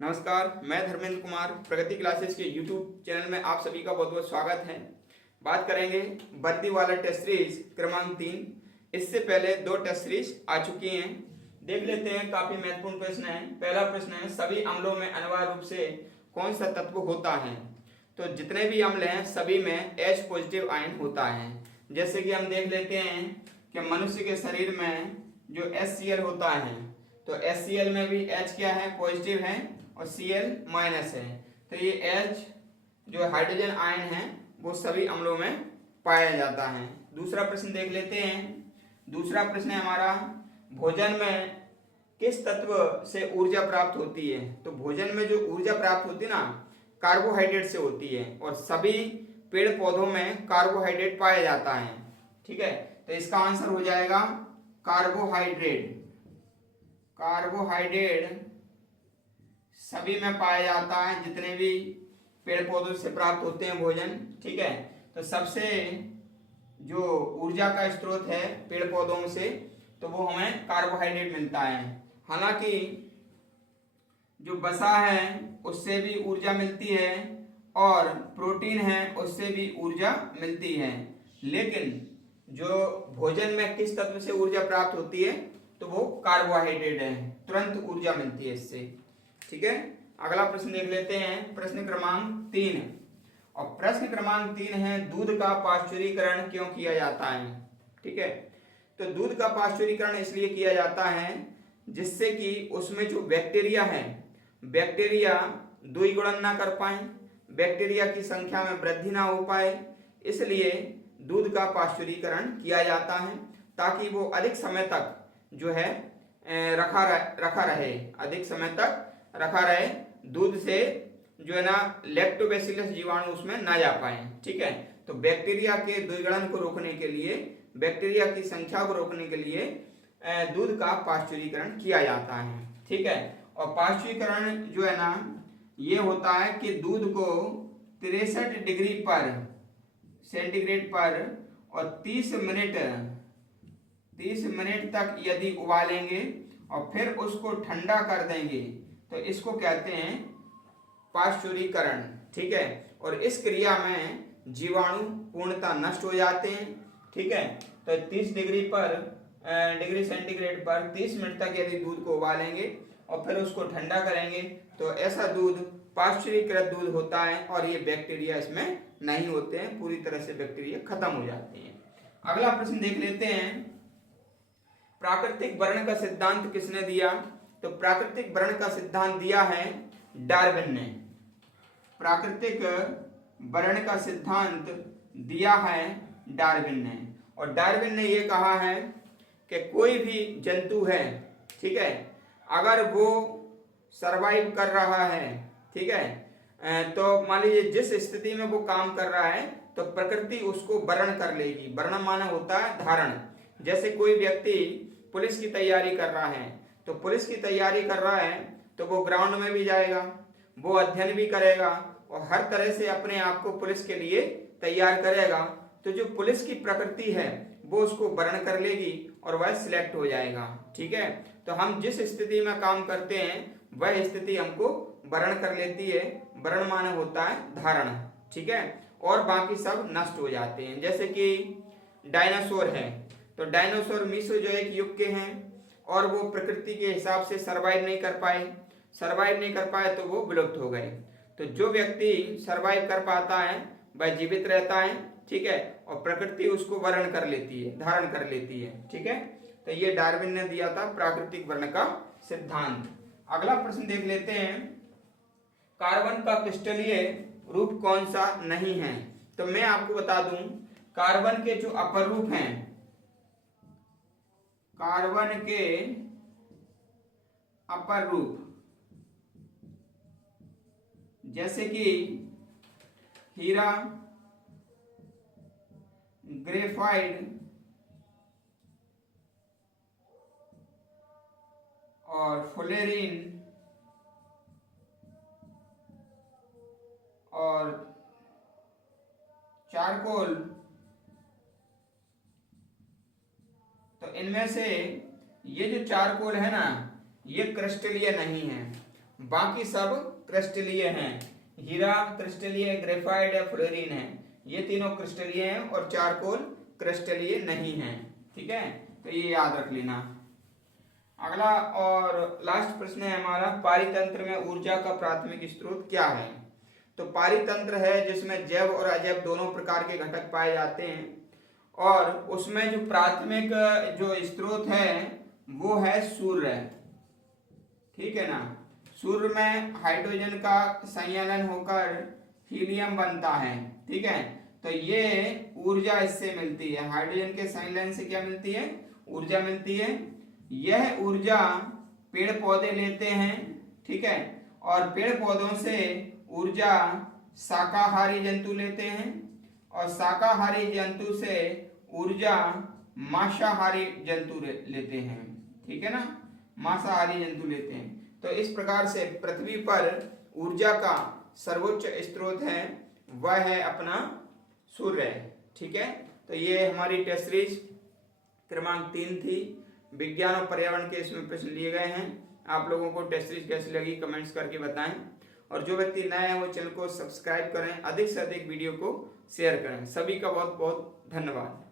नमस्कार, मैं धर्मेंद्र कुमार प्रगति क्लासेस के YouTube चैनल में आप सभी का बहुत बहुत स्वागत है। बात करेंगे वर्दी वाला टेस्ट सीरीज क्रमांक 3। इससे पहले 2 टेस्ट सीरीज आ चुकी हैं। देख लेते हैं, काफी महत्वपूर्ण प्रश्न है। पहला प्रश्न है, सभी अम्लों में अनिवार्य रूप से कौन सा तत्व होता है? तो जितने भी अम्ल हैं सभी में H पॉजिटिव आयन होता है। जैसे कि हम देख लेते हैं कि मनुष्य के शरीर में जो HCl होता है, तो HCl में भी H क्या है? पॉजिटिव है और Cl माइनस है। तो ये H जो हाइड्रोजन आयन है वो सभी अम्लों में पाया जाता है। दूसरा प्रश्न देख लेते हैं। दूसरा प्रश्न है हमारा, भोजन में किस तत्व से ऊर्जा प्राप्त होती है? तो भोजन में जो ऊर्जा प्राप्त होती है ना, कार्बोहाइड्रेट से होती है और सभी पेड़ पौधों में कार्बोहाइड्रेट पाया जाता है। ठीक है, तो इसका आंसर हो जाएगा कार्बोहाइड्रेट। कार्बोहाइड्रेट सभी में पाया जाता है, जितने भी पेड़ पौधों से प्राप्त होते हैं भोजन। ठीक है, तो सबसे जो ऊर्जा का स्रोत है पेड़ पौधों से, तो वो हमें कार्बोहाइड्रेट मिलता है। हालांकि जो वसा है उससे भी ऊर्जा मिलती है और प्रोटीन है उससे भी ऊर्जा मिलती है, लेकिन जो भोजन में किस तत्व से ऊर्जा प्राप्त होती है तो वो कार्बोहाइड्रेट है, तुरंत ऊर्जा मिलती है इससे। ठीक है, अगला प्रश्न देख लेते हैं, प्रश्न क्रमांक 3। और प्रश्न क्रमांक 3 है, दूध का पाश्चुरीकरण क्यों किया जाता है? ठीक है, तो दूध का पाश्चुरीकरण इसलिए किया जाता है जिससे कि उसमें जो बैक्टीरिया है, बैक्टीरिया द्विगुणन ना कर पाए, बैक्टीरिया की संख्या में वृद्धि ना हो पाए, इसलिए दूध का पाश्चुरीकरण किया जाता है ताकि वो अधिक समय तक जो है रखा रहे, अधिक समय तक रखा रहे। दूध से जो है ना लैक्टोबैसिलस जीवाणु उसमें ना जा पाए। ठीक है, तो बैक्टीरिया के द्विगुणन को रोकने के लिए, बैक्टीरिया की संख्या को रोकने के लिए दूध का पाश्चुरीकरण किया जाता है। ठीक है, और पाश्चुरीकरण जो है ना ये होता है कि दूध को 63 डिग्री पर सेंटीग्रेड पर और 30 मिनट तक यदि उबालेंगे और फिर उसको ठंडा कर देंगे तो इसको कहते हैं पाश्चुरीकरण। ठीक है, और इस क्रिया में जीवाणु पूर्णतः नष्ट हो जाते हैं। ठीक है, तो 30 डिग्री सेंटीग्रेड पर 30 मिनट तक यदि दूध को उबालेंगे और फिर उसको ठंडा करेंगे तो ऐसा दूध पाश्चुरीकृत दूध होता है और ये बैक्टीरिया इसमें नहीं होते हैं, पूरी तरह से बैक्टीरिया खत्म हो जाते हैं। अगला प्रश्न देख लेते हैं, प्राकृतिक वर्ण का सिद्धांत किसने दिया? तो प्राकृतिक वर्ण का सिद्धांत दिया है डार्विन ने। प्राकृतिक वर्ण का सिद्धांत दिया है डार्विन ने, और डार्विन ने यह कहा है कि कोई भी जंतु है, ठीक है, अगर वो सरवाइव कर रहा है, ठीक है, तो मान लीजिए जिस स्थिति में वो काम कर रहा है तो प्रकृति उसको वर्ण कर लेगी। वर्ण माना होता है धारण। जैसे कोई व्यक्ति पुलिस की तैयारी कर रहा है, तो पुलिस की तैयारी कर रहा है तो वो ग्राउंड में भी जाएगा, वो अध्ययन भी करेगा और हर तरह से अपने आप को पुलिस के लिए तैयार करेगा। तो जो पुलिस की प्रकृति है वो उसको वर्ण कर लेगी और वह सिलेक्ट हो जाएगा। ठीक है, तो हम जिस स्थिति में काम करते हैं वह स्थिति हमको वर्ण कर लेती है। वर्ण माने होता है धारण। ठीक है, और बाकी सब नष्ट हो जाते हैं। जैसे कि डायनासोर है, तो डायनासोर मीसोजोइक युग के हैं और वो प्रकृति के हिसाब से सरवाइव नहीं कर पाए तो वो विलुप्त हो गए। तो जो व्यक्ति सरवाइव कर पाता है वह जीवित रहता है। ठीक है, और प्रकृति उसको वर्ण कर लेती है, धारण कर लेती है। ठीक है, तो ये डार्विन ने दिया था प्राकृतिक वर्ण का सिद्धांत। अगला प्रश्न देख लेते हैं, कार्बन का क्रिस्टलीय रूप कौन सा नहीं है? तो मैं आपको बता दूं, कार्बन के जो अपर रूप हैं, कार्बन के अपर रूप जैसे कि हीरा, ग्रेफाइट और फुलेरिन और चारकोल, तो इनमें से ये जो चारकोल है ना ये क्रिस्टलीय नहीं है बाकी सब क्रिस्टलीय हैं। हीरा क्रिस्टलीय, ग्रेफाइट है, फ्लोरीन है, ये तीनों क्रिस्टलीय हैं और चारकोल क्रिस्टलीय नहीं है। ठीक है, तो ये याद रख लेना। अगला और लास्ट प्रश्न है हमारा, पारितंत्र में ऊर्जा का प्राथमिक स्रोत क्या है। तो पारितंत्र है जिसमें जैव और अजैव दोनों प्रकार के घटक पाए जाते हैं और उसमें जो प्राथमिक जो स्रोत है वो है सूर्य। ठीक है ना, सूर्य में हाइड्रोजन का संयोजन होकर हीलियम बनता है। ठीक है, तो ये ऊर्जा इससे मिलती है, हाइड्रोजन के संयोजन से क्या मिलती है, ऊर्जा मिलती है। यह ऊर्जा पेड़ पौधे लेते हैं। ठीक है, और पेड़ पौधों से ऊर्जा शाकाहारी जंतु लेते हैं और शाकाहारी जंतु से ऊर्जा मांसाहारी जंतु लेते हैं। ठीक है ना, मांसाहारी जंतु लेते हैं। तो इस प्रकार से पृथ्वी पर ऊर्जा का सर्वोच्च स्रोत है वह है अपना सूर्य। ठीक है, तो ये हमारी टेस्ट सीरीज क्रमांक 3 थी। विज्ञान और पर्यावरण के इसमें प्रश्न लिए गए हैं। आप लोगों को टेस्ट सीरीज कैसी लगी कमेंट्स करके बताएं और जो व्यक्ति नए हैं वो चैनल को सब्सक्राइब करें, अधिक से अधिक वीडियो को शेयर करें। सभी का बहुत बहुत धन्यवाद।